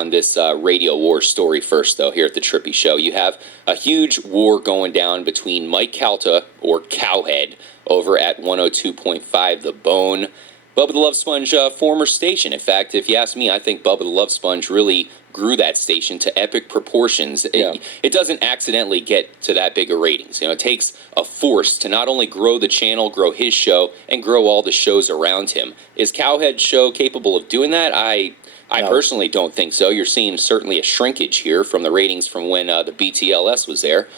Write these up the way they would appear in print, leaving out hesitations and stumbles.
on this radio war story first, though, here at the Trippy Show. You have a huge war going down between Mike Calta, or Cowhead, over at 102.5 The Bone. Bubba the Love Sponge, former station. In fact, if you ask me, I think Bubba the Love Sponge really grew that station to epic proportions. It doesn't accidentally get to that big of ratings. It takes a force to not only grow the channel, grow his show, and grow all the shows around him. Is Cowhead's show capable of doing that? I personally don't think so. You're seeing certainly a shrinkage here from the ratings from when the BTLS was there.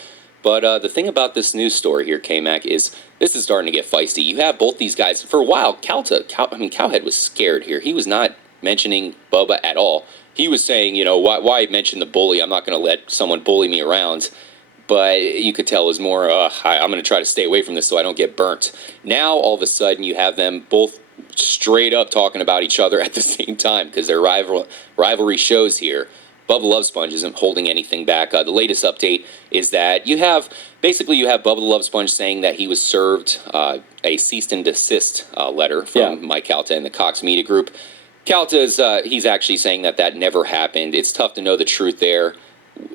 But the thing about this news story here, K-Mac, is this is starting to get feisty. You have both these guys. For a while, Cowhead was scared here. He was not mentioning Bubba at all. He was saying, why mention the bully? I'm not going to let someone bully me around. But you could tell it was more, I'm going to try to stay away from this so I don't get burnt. Now, all of a sudden, you have them both straight up talking about each other at the same time because their rivalry shows here. Bubba the Love Sponge isn't holding anything back. The latest update is that you have Bubba the Love Sponge saying that he was served a cease and desist letter from Mike Calta and the Cox Media Group. Calta's, he's actually saying that never happened. It's tough to know the truth there.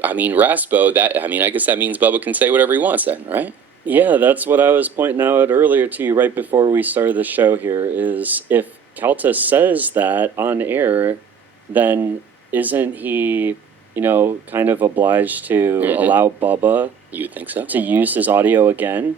I mean, Raspo, I guess that means Bubba can say whatever he wants then, right? Yeah, that's what I was pointing out earlier to you right before we started the show here, is if Calta says that on air, then isn't he, kind of obliged to allow Bubba you think so? To use his audio again?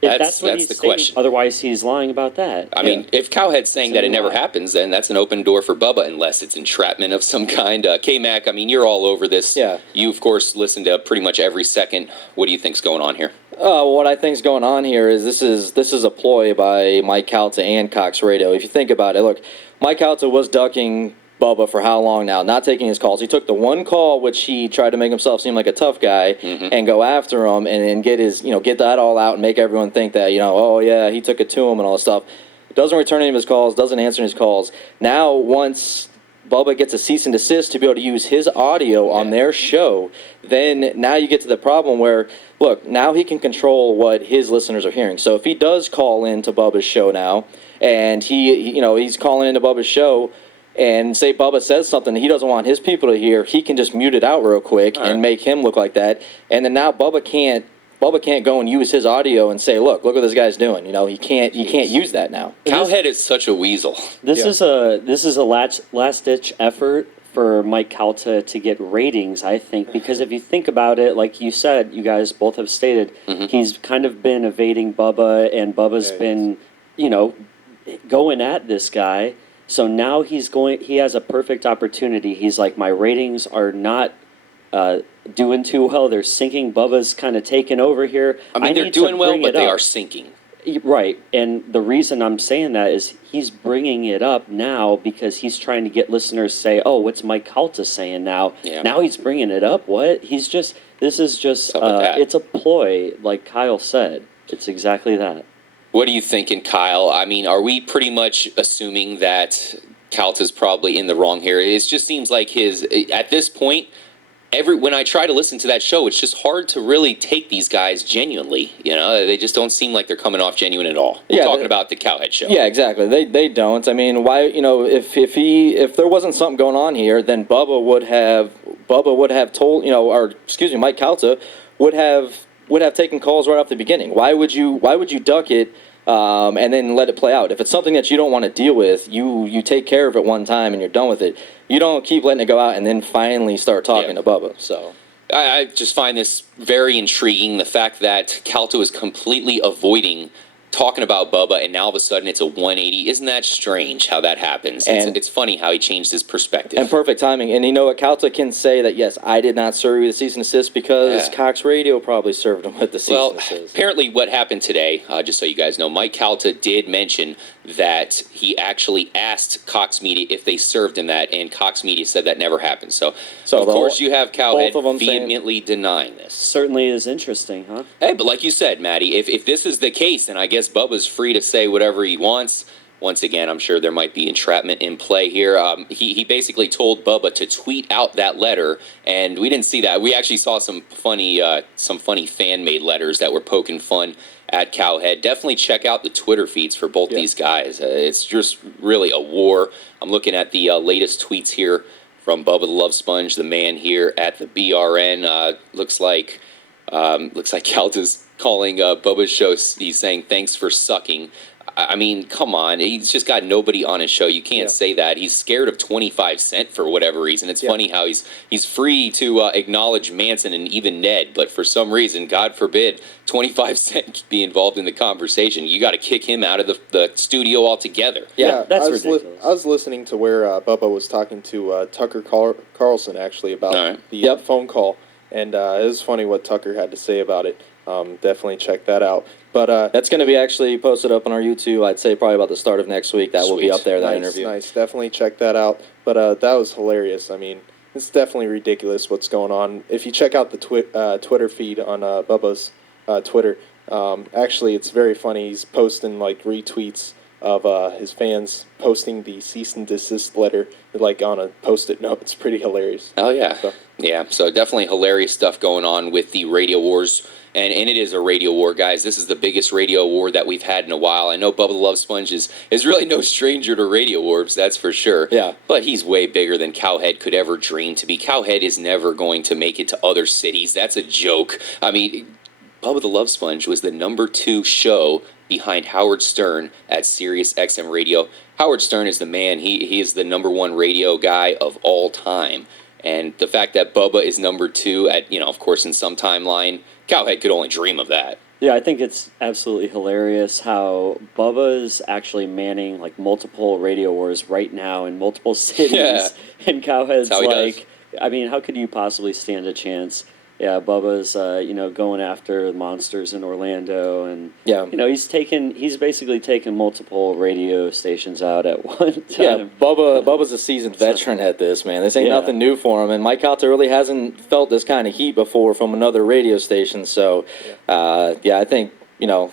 If that's what he's the saying, question. Otherwise, he's lying about that. I mean, if Cowhead's saying that it never happens, then that's an open door for Bubba, unless it's entrapment of some kind. K-Mac, you're all over this. Yeah. You, of course, listen to pretty much every second. What do you think's going on here? What I think's going on here is this is a ploy by Mike Calta and Cox Radio. If you think about it, look, Mike Calta was ducking Bubba for how long now, not taking his calls. He took the one call which he tried to make himself seem like a tough guy and go after him and get his, get that all out and make everyone think that, oh yeah, he took it to him and all this stuff. Doesn't return any of his calls, doesn't answer his calls. Now, once Bubba gets a cease and desist to be able to use his audio on their show, then now you get to the problem where, look, now he can control what his listeners are hearing. So if he does call into Bubba's show now, and he's calling into Bubba's show, and say Bubba says something he doesn't want his people to hear, he can just mute it out real quick and make him look like that. And then now Bubba can't go and use his audio and say, look what this guy's doing. He can't use that now. Cowhead is such a weasel. This is a last ditch effort for Mike Calta to get ratings, I think, because if you think about it, like you said, you guys both have stated, he's kind of been evading Bubba, and Bubba's been, going at this guy. So now he has a perfect opportunity. He's like, my ratings are not doing too well. They're sinking. Bubba's kind of taking over here. They're doing well, but they are sinking. Right. And the reason I'm saying that is he's bringing it up now because he's trying to get listeners to say, oh, what's Mike Calta saying now? Yeah. Now he's bringing it up. What? This is just, it's a ploy, like Kyle said. It's exactly that. What are you thinking, Kyle? Are we pretty much assuming that Calta's probably in the wrong here? It just seems like at this point, when I try to listen to that show, it's just hard to really take these guys genuinely. They just don't seem like they're coming off genuine at all. We're talking about the Cowhead show. Yeah, exactly. They don't. Why? If there wasn't something going on here, then Bubba would have told, Mike Calta would have taken calls right off the beginning. Why would you duck it and then let it play out? If it's something that you don't want to deal with, you take care of it one time and you're done with it. You don't keep letting it go out and then finally start talking to Bubba. So I just find this very intriguing, the fact that Calta is completely avoiding talking about Bubba, and now all of a sudden it's a 180. Isn't that strange how that happens? It's funny how he changed his perspective. And perfect timing. And you know what? Calta can say that, yes, I did not serve you with the cease and desist because Cox Radio probably served him with the cease and desist. Apparently what happened today, just so you guys know, Mike Calta did mention that he actually asked Cox Media if they served him that, and Cox Media said that never happened. So of course you have Cowhead vehemently denying this. Certainly is interesting, huh? Hey, but like you said, Maddie, if this is the case, then I guess Bubba's free to say whatever he wants. Once again, I'm sure there might be entrapment in play here. He basically told Bubba to tweet out that letter, and we didn't see that. We actually saw some funny fan-made letters that were poking fun at Cowhead. Definitely check out the Twitter feeds for both these guys. It's just really a war. I'm looking at the latest tweets here from Bubba the Love Sponge, the man here at the BRN. Looks like Calta's calling Bubba's show. He's saying thanks for sucking. I mean, come on. He's just got nobody on his show. You can't say that. He's scared of 25 Cent for whatever reason. It's funny how he's free to acknowledge Manson and even Ned, but for some reason, God forbid, 25 Cent be involved in the conversation. You got to kick him out of the studio altogether. Yeah, that's ridiculous. I was listening to where Bubba was talking to Tucker Carlson, actually, about the phone call, and it was funny what Tucker had to say about it. Definitely check that out. But that's going to be actually posted up on our YouTube. I'd say probably about the start of next week. That will be up there. That interview. Nice. Definitely check that out. But that was hilarious. I mean, it's definitely ridiculous what's going on. If you check out the Twitter feed on Bubba's Twitter, actually it's very funny. He's posting like retweets of his fans posting the cease and desist letter like on a post-it note. It's pretty hilarious. Oh yeah, so definitely hilarious stuff going on with the radio wars. And it is a radio war, guys. This is the biggest radio war that we've had in a while. I know Bubba the Love Sponge is really no stranger to radio wars, that's for sure. Yeah. But he's way bigger than Cowhead could ever dream to be. Cowhead is never going to make it to other cities. That's a joke. I mean, Bubba the Love Sponge was the #2 show behind Howard Stern at Sirius XM Radio. Howard Stern is the man. He is the #1 radio guy of all time. And the fact that Bubba is #2 at, of course, in some timeline, Cowhead could only dream of that. Yeah, I think it's absolutely hilarious how Bubba's actually manning like multiple radio wars right now in multiple cities, and Cowhead's like, I mean, how could you possibly stand a chance? Yeah, Bubba's going after monsters in Orlando, and he's basically taken multiple radio stations out at one time. Yeah, Bubba's a seasoned veteran at this, man. This ain't nothing new for him, and Mike Calta really hasn't felt this kind of heat before from another radio station. So, I think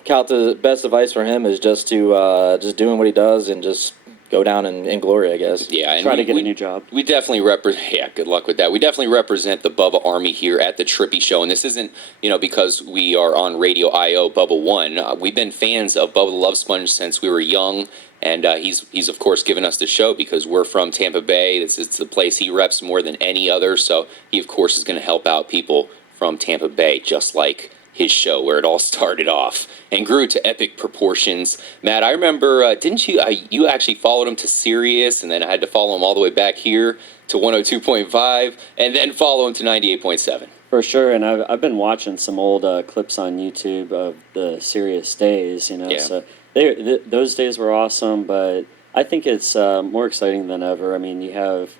Calta's best advice for him is just doing what he does and just go down in glory, I guess. Yeah, and try to get a new job. We definitely represent. Yeah, good luck with that. We definitely represent the Bubba Army here at the Trippy Show, and this isn't because we are on Radio IO Bubba One. We've been fans of Bubba the Love Sponge since we were young, and he's of course given us the show because we're from Tampa Bay. This is the place he reps more than any other, so he of course is going to help out people from Tampa Bay, just like his show where it all started off and grew to epic proportions. Matt, I remember, didn't you? You actually followed him to Sirius, and then I had to follow him all the way back here to 102.5, and then follow him to 98.7. For sure, and I've been watching some old clips on YouTube of the Sirius days. So those days were awesome, but I think it's more exciting than ever. I mean, you have,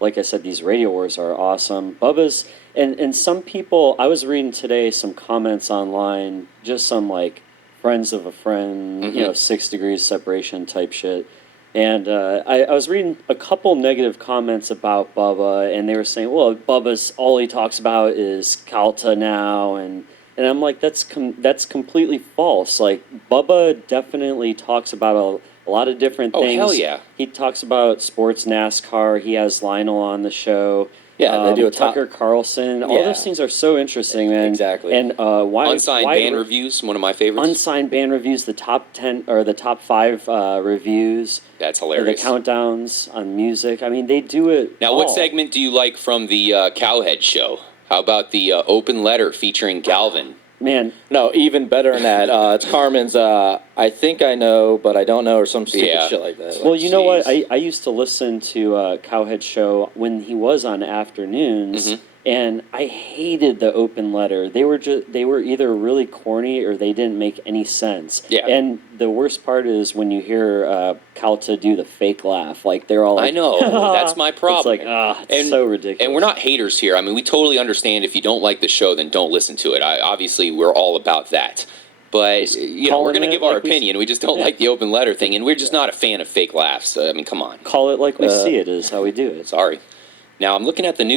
like I said, these radio wars are awesome. Bubba's, and some people, I was reading today some comments online, just some like friends of a friend, 6 degrees separation type shit. And I was reading a couple negative comments about Bubba, and they were saying, well, Bubba's, all he talks about is Calta now, and I'm like, that's completely false. Like, Bubba definitely talks about a lot of different things. Oh, hell yeah. He talks about sports, NASCAR. He has Lionel on the show. Yeah, they do a Tucker Carlson. All those things are so interesting, man. Exactly. And unsigned band reviews, one of my favorites. Unsigned band reviews, the top 10 or the top 5 reviews. That's hilarious. The countdowns on music. I mean, they do it. Now, what segment do you like from the Cowhead show? How about the open letter featuring Galvin? Man. No, even better than that. It's Carmen's I Think I Know, But I Don't Know, or some stupid shit like that. Well, you know what? I used to listen to Cowhead show when he was on afternoons, and I hated the open letter. They were either really corny or they didn't make any sense. Yeah. And the worst part is when you hear Calta do the fake laugh. Like, they're all like, I know. That's my problem. It's like, it's so ridiculous. And we're not haters here. I mean, we totally understand if you don't like the show, then don't listen to it. Obviously, we're all about that. But, we're going to give our opinion. We just don't like the open letter thing, and we're just not a fan of fake laughs. I mean, come on. Call it like we see it is how we do it. Sorry. Now, I'm looking at the news.